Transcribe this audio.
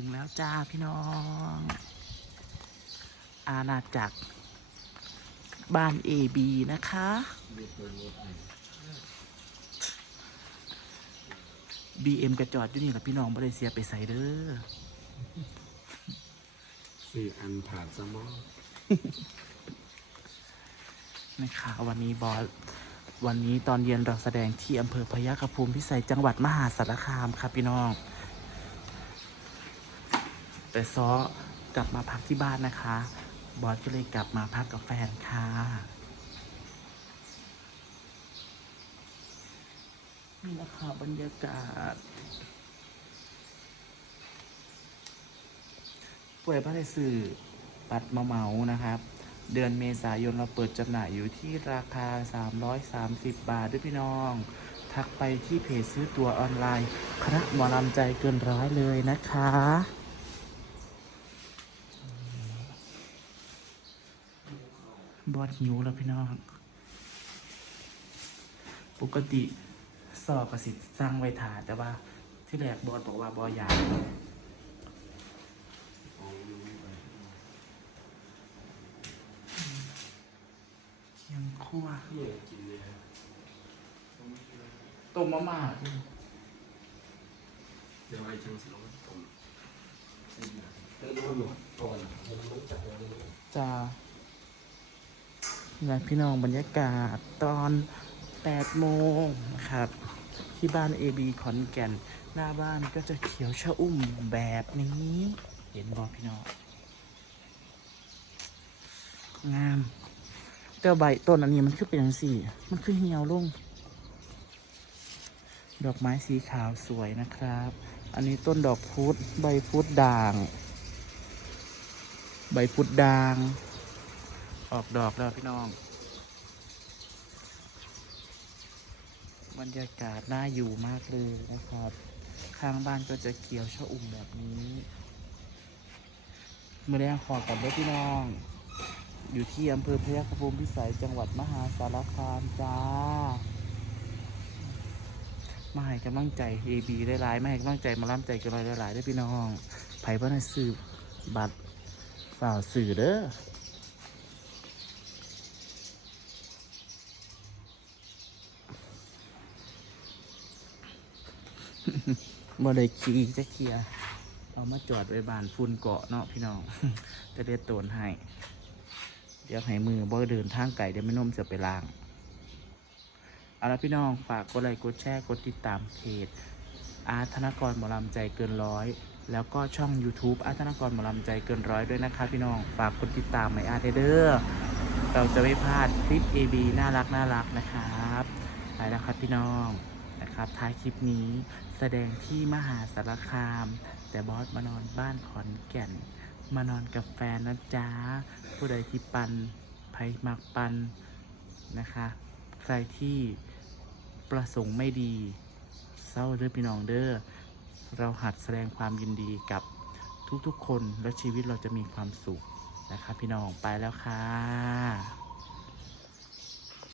ถึงแล้วจ้าพี่น้อง อาณาจักรบ้าน AB นะคะ BM กระจอดอยู่นี่แหละพี่น้องไม่ได้เสียไปใส่เด้อสี่อันผ่านสมองนะคะวันนี้บอสวันนี้ตอนเย็นเราแสดงที่อำเภอพยัคฆภูมิพิสัยจังหวัดมหาสารคามครับพี่น้อง แต่ซ้อกลับมาพักที่บ้านนะคะ บอสก็เลยกลับมาพักกับแฟนค่ะ นี่นะคะบรรยากาศป่วยพระไสื่อปัดมาเมานะครับ เดือนเมษายนเราเปิดจำหน่ายอยู่ที่ราคา 330 บาทด้วยพี่น้อง ทักไปที่เพจซื้อตัวออนไลน์คณะหมอลำใจเกินร้อยเลยนะคะ บอดหิวแล้วพี่น้อง ปกติสอบกสิสร้างไว้ถาแต่ว่าที่แรกบอสบอกว่าบออยากเคียงคั่วนี่กินเลยครับต้มมะม่าพี่เดี๋ยวไอ้ช่างสิลงต้มเดี๋ยวรู้อยู่ก่อ นผมรู้จักเลยจะงพี่น้องบรรยากาศตอน8โมงนะครับ ที่บ้าน AB ขอนแก่น หน้าบ้านก็จะเขียวชะอุ่มแบบนี้ เห็นบอพี่น้อง งามแต่ใบต้นอันนี้มันคือเป็นอย่างสี่ มันคือเหี่ยวลง ดอกไม้สีขาวสวยนะครับ อันนี้ต้นดอกพุธใบพุธด่าง ใบพุธด่าง ออกดอกแล้วพี่น้อง บรรยากาศน่าอยู่มากเลยนะครับ ข้างบ้านก็จะเขียวชะอุ่มแบบนี้เมื่อแรงขอกับเด้อพี่น้อง อยู่ที่อำเภอพยัคฆภูมิพิสัยจังหวัดมหาสารคามจ้ามาให้กำลังใจ AB ได้หลายมาให้กำลังใจมาล่ำใจกันหลายๆได้พี่น้องไผ่บ้านซื้อบัตรเปล่าสื่อเด้อ บ่ได้ขี่จะเคลียเอามาจอดไว้บานฝุ่นเกาะเนาะพี่น้องจะได้โตนให้ เดี๋ยวให้มือบ่เดินทางไก่เดี๋ยวไม่นุ่มจะไปล้างเอาละพี่น้องฝากกดไลค์กดแชร์กดติดตามเพจอาร์ธนกรหมอลำใจเกินร้อยแล้วก็ช่อง YouTube อาร์ธนกรหมอลำใจเกินร้อยด้วยนะคะพี่น้องฝากกดติดตามไมอาร์เด้อเราจะไม่พลาดคลิป AB น่ารักน่ารักนะครับไปแล้วครับพี่น้อง นะครับ ท้ายคลิปนี้แสดงที่มหาสารคาม แต่บอสมานอนบ้านขอนแก่น มานอนกับแฟนนะจ๊ะ ผู้ใดที่ปันไผมักปันนะคะ ใครที่ประสงค์ไม่ดีเศร้าเด้อพี่น้องเด้อเราหัดแสดงความยินดีกับทุกๆคน แล้วชีวิตเราจะมีความสุขนะครับพี่น้องไปแล้วค่ะ